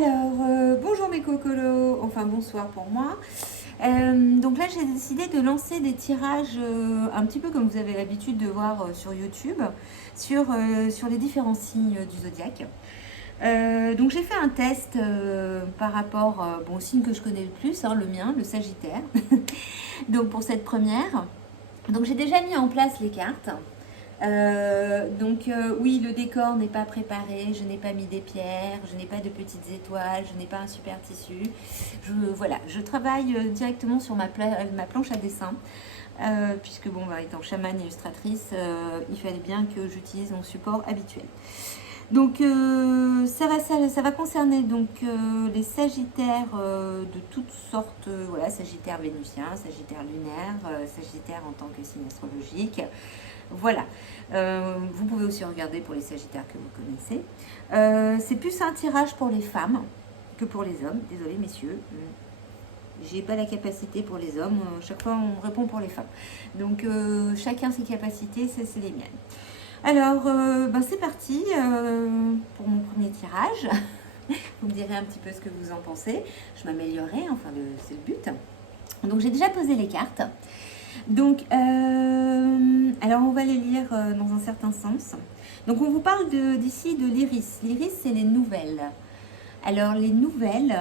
Bonjour mes cocolos, enfin bonsoir pour moi. Donc là j'ai décidé de lancer des tirages un petit peu comme vous avez l'habitude de voir sur YouTube sur les différents signes du zodiaque. Donc j'ai fait un test par rapport au signe que je connais le plus, hein, le mien, le Sagittaire. Donc pour cette première, donc j'ai déjà mis en place les cartes. Oui, le décor n'est pas préparé, je n'ai pas mis des pierres, je n'ai pas de petites étoiles, je n'ai pas un super tissu. Voilà, je travaille directement sur ma planche à dessin, puisque étant chamane et illustratrice, il fallait bien que j'utilise mon support habituel. Donc ça va concerner les sagittaires de toutes sortes, voilà, sagittaire vénusien, sagittaire lunaire, sagittaire en tant que signe astrologique. Voilà, vous pouvez aussi regarder pour les sagittaires que vous connaissez. C'est plus un tirage pour les femmes que pour les hommes. Désolée messieurs, j'ai pas la capacité pour les hommes. Chaque fois on répond pour les femmes. Donc chacun ses capacités, c'est les miennes. Alors c'est parti pour mon premier tirage. Vous me direz un petit peu ce que vous en pensez. Je m'améliorerai, enfin c'est le but. Donc j'ai déjà posé les cartes. Donc, alors on va les lire dans un certain sens. Donc on vous parle d'ici de l'iris. L'iris, c'est les nouvelles. Alors les nouvelles,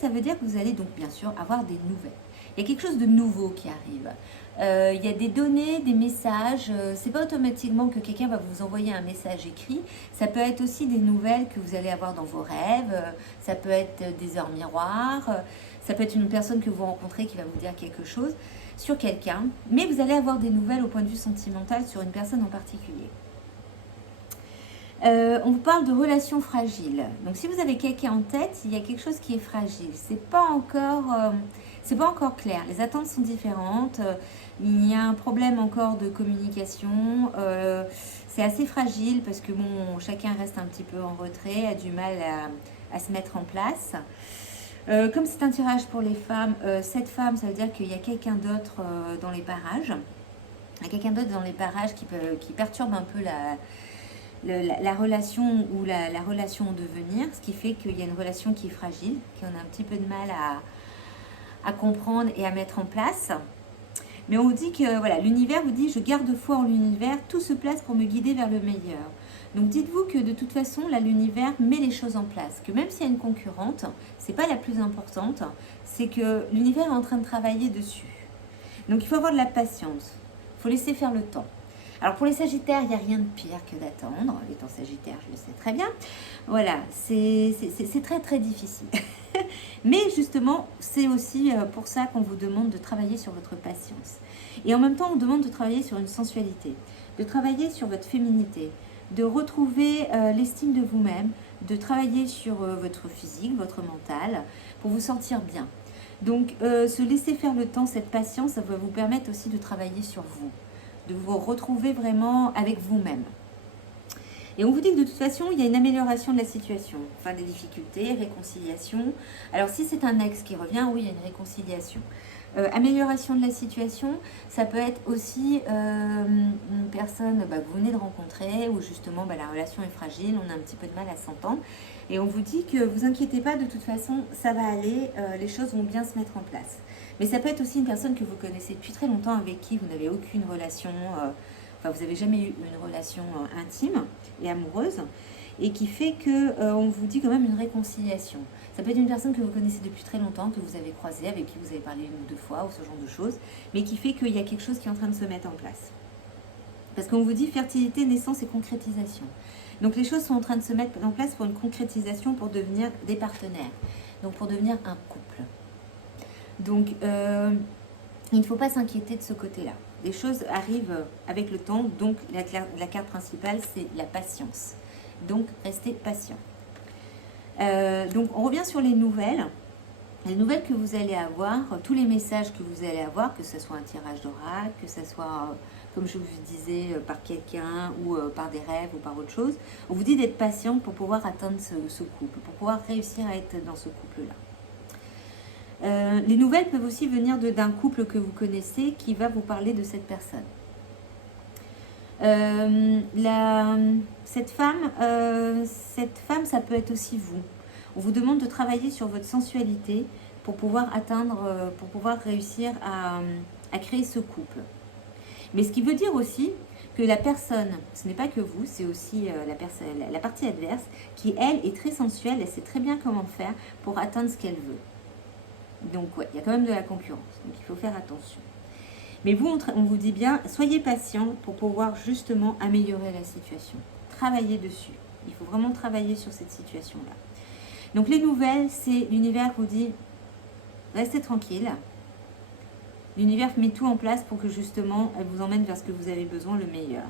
ça veut dire que vous allez donc bien sûr avoir des nouvelles. Il y a quelque chose de nouveau qui arrive. Il y a des données, des messages. C'est pas automatiquement que quelqu'un va vous envoyer un message écrit. Ça peut être aussi des nouvelles que vous allez avoir dans vos rêves. Ça peut être des heures miroirs. Ça peut être une personne que vous rencontrez qui va vous dire quelque chose sur quelqu'un, mais vous allez avoir des nouvelles au point de vue sentimental sur une personne en particulier. On vous parle de relations fragiles. Donc si vous avez quelqu'un en tête, il y a quelque chose qui est fragile. C'est pas encore clair. Les attentes sont différentes. Il y a un problème encore de communication. C'est assez fragile parce que chacun reste un petit peu en retrait, a du mal à se mettre en place. Comme c'est un tirage pour les femmes, cette femme, ça veut dire qu'il y a quelqu'un d'autre dans les parages. Il y a quelqu'un d'autre dans les parages qui perturbe un peu la relation ou la relation en devenir, ce qui fait qu'il y a une relation qui est fragile, qu'on a un petit peu de mal à comprendre et à mettre en place. Mais on vous dit que voilà, l'univers vous dit « je garde foi en l'univers, tout se place pour me guider vers le meilleur ». Donc dites-vous que de toute façon, là, l'univers met les choses en place. Que même s'il y a une concurrente, c'est pas la plus importante, c'est que l'univers est en train de travailler dessus. Donc il faut avoir de la patience, il faut laisser faire le temps. Alors pour les sagittaires, il n'y a rien de pire que d'attendre. Étant sagittaire, je le sais très bien. Voilà, c'est très très difficile. Mais justement, c'est aussi pour ça qu'on vous demande de travailler sur votre patience. Et en même temps, on vous demande de travailler sur une sensualité, de travailler sur votre féminité, de retrouver l'estime de vous-même, de travailler sur votre physique, votre mental, pour vous sentir bien. Donc, se laisser faire le temps, cette patience, ça va vous permettre aussi de travailler sur vous, de vous retrouver vraiment avec vous-même. Et on vous dit que de toute façon, il y a une amélioration de la situation, enfin des difficultés, réconciliation. Alors si c'est un ex qui revient, oui, il y a une réconciliation. Amélioration de la situation, ça peut être aussi une personne que vous venez de rencontrer où justement la relation est fragile, on a un petit peu de mal à s'entendre. Et on vous dit que vous inquiétez pas, de toute façon, ça va aller, les choses vont bien se mettre en place. Mais ça peut être aussi une personne que vous connaissez depuis très longtemps avec qui vous n'avez aucune relation, vous n'avez jamais eu une relation intime et amoureuse, et qui fait qu'on vous dit quand même une réconciliation. Ça peut être une personne que vous connaissez depuis très longtemps, que vous avez croisée, avec qui vous avez parlé une ou deux fois, ou ce genre de choses, mais qui fait qu'il y a quelque chose qui est en train de se mettre en place. Parce qu'on vous dit fertilité, naissance et concrétisation. Donc les choses sont en train de se mettre en place pour une concrétisation, pour devenir des partenaires, donc pour devenir un couple. Donc il ne faut pas s'inquiéter de ce côté-là. Les choses arrivent avec le temps, donc la carte principale, c'est la patience. Donc, restez patient. Donc, on revient sur les nouvelles. Les nouvelles que vous allez avoir, tous les messages que vous allez avoir, que ce soit un tirage d'oracle, que ce soit, comme je vous disais, par quelqu'un ou par des rêves ou par autre chose, on vous dit d'être patient pour pouvoir atteindre ce couple, pour pouvoir réussir à être dans ce couple-là. Les nouvelles peuvent aussi venir d'un couple que vous connaissez qui va vous parler de cette personne. Cette femme, ça peut être aussi vous. On vous demande de travailler sur votre sensualité pour pouvoir atteindre, pour pouvoir réussir à créer ce couple. Mais ce qui veut dire aussi que la personne, ce n'est pas que vous, c'est aussi la partie adverse qui, elle, est très sensuelle, elle sait très bien comment faire pour atteindre ce qu'elle veut. Donc, ouais, il y a quand même de la concurrence, donc il faut faire attention. Mais vous, on vous dit bien, soyez patient pour pouvoir justement améliorer la situation. Travaillez dessus. Il faut vraiment travailler sur cette situation-là. Donc, les nouvelles, c'est l'univers vous dit, restez tranquille. L'univers met tout en place pour que justement, elle vous emmène vers ce que vous avez besoin, le meilleur.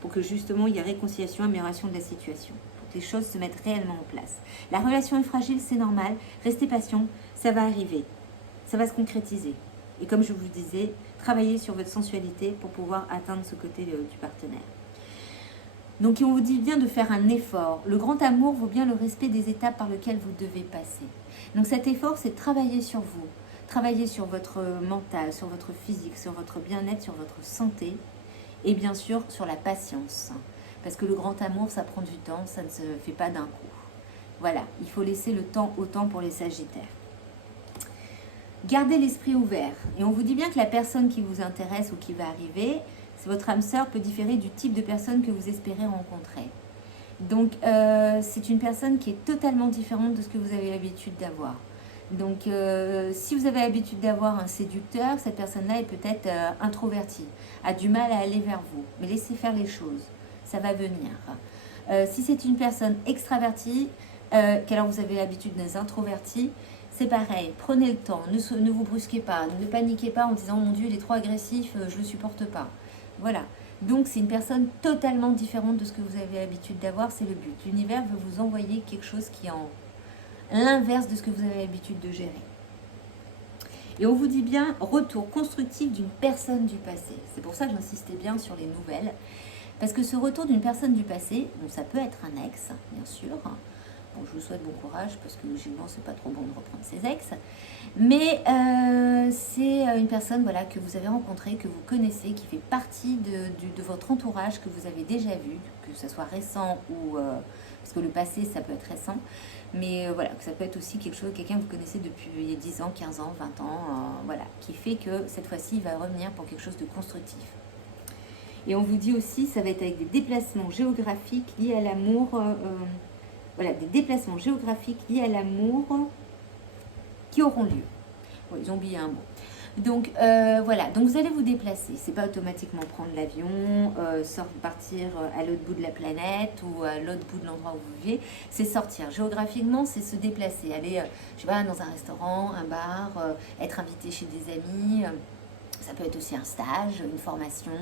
Pour que justement, il y ait réconciliation, amélioration de la situation. Pour que les choses se mettent réellement en place. La relation est fragile, c'est normal. Restez patient, ça va arriver. Ça va se concrétiser. Et comme je vous disais, travaillez sur votre sensualité pour pouvoir atteindre ce côté du partenaire. Donc, on vous dit bien de faire un effort. Le grand amour vaut bien le respect des étapes par lesquelles vous devez passer. Donc, cet effort, c'est de travailler sur vous. Travailler sur votre mental, sur votre physique, sur votre bien-être, sur votre santé et bien sûr sur la patience. Parce que le grand amour, ça prend du temps, ça ne se fait pas d'un coup. Voilà, il faut laisser le temps au temps pour les Sagittaires. Gardez l'esprit ouvert. Et on vous dit bien que la personne qui vous intéresse ou qui va arriver, c'est votre âme sœur, peut différer du type de personne que vous espérez rencontrer. Donc, c'est une personne qui est totalement différente de ce que vous avez l'habitude d'avoir. Donc, si vous avez l'habitude d'avoir un séducteur, cette personne-là est peut-être introvertie, a du mal à aller vers vous. Mais laissez faire les choses, ça va venir. Si c'est une personne extravertie, qu'alors vous avez l'habitude des introvertis, c'est pareil, prenez le temps, ne vous brusquez pas, ne paniquez pas en disant « Mon Dieu, il est trop agressif, je ne le supporte pas ». Voilà. Donc, c'est une personne totalement différente de ce que vous avez l'habitude d'avoir, c'est le but. L'univers veut vous envoyer quelque chose qui est en l'inverse de ce que vous avez l'habitude de gérer. Et on vous dit bien retour constructif d'une personne du passé. C'est pour ça que j'insistais bien sur les nouvelles. Parce que ce retour d'une personne du passé, bon, ça peut être un ex, bien sûr. Bon, je vous souhaite bon courage parce que logiquement, c'est pas trop bon de reprendre ses ex. Mais c'est une personne voilà, que vous avez rencontrée, que vous connaissez, qui fait partie de votre entourage, que vous avez déjà vu, que ce soit récent ou... parce que le passé, ça peut être récent. Mais voilà, que ça peut être aussi quelque chose, quelqu'un que vous connaissez depuis 10 ans, 15 ans, 20 ans, voilà, qui fait que cette fois-ci, il va revenir pour quelque chose de constructif. Et on vous dit aussi, ça va être avec des déplacements géographiques liés à l'amour, voilà, des déplacements géographiques liés à l'amour qui auront lieu. Bon, ils ont oublié un mot. Donc voilà, donc vous allez vous déplacer, c'est pas automatiquement prendre l'avion, partir à l'autre bout de la planète ou à l'autre bout de l'endroit où vous vivez, c'est sortir. Géographiquement, c'est se déplacer, aller, je sais pas, dans un restaurant, un bar, être invité chez des amis, ça peut être aussi un stage, une formation,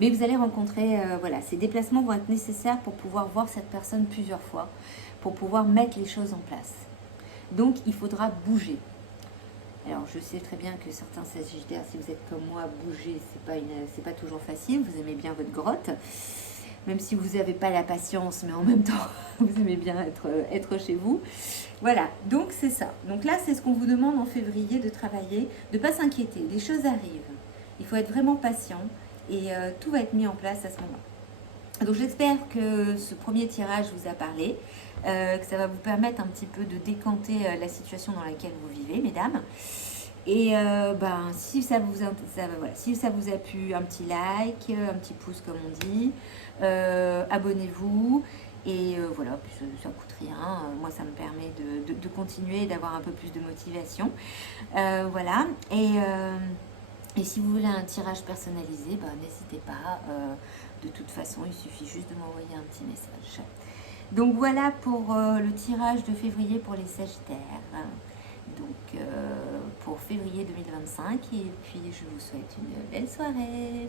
mais vous allez rencontrer, voilà, ces déplacements vont être nécessaires pour pouvoir voir cette personne plusieurs fois, pour pouvoir mettre les choses en place. Donc il faudra bouger. Alors, je sais très bien que certains Sagittaires, si vous êtes comme moi, bouger, c'est pas toujours facile. Vous aimez bien votre grotte, même si vous n'avez pas la patience, mais en même temps, vous aimez bien être chez vous. Voilà, donc c'est ça. Donc là, c'est ce qu'on vous demande en février de travailler, de ne pas s'inquiéter. Les choses arrivent. Il faut être vraiment patient et tout va être mis en place à ce moment-là. Donc, j'espère que ce premier tirage vous a parlé. Que ça va vous permettre un petit peu de décanter la situation dans laquelle vous vivez, mesdames. Et si ça vous a plu, un petit like, un petit pouce comme on dit, abonnez-vous. Et voilà, puis ça ne coûte rien. Moi, ça me permet de continuer, d'avoir un peu plus de motivation. Voilà. Et si vous voulez un tirage personnalisé, n'hésitez pas. De toute façon, il suffit juste de m'envoyer un petit message. Donc voilà pour le tirage de février pour les Sagittaires, donc pour février 2025, et puis je vous souhaite une belle soirée.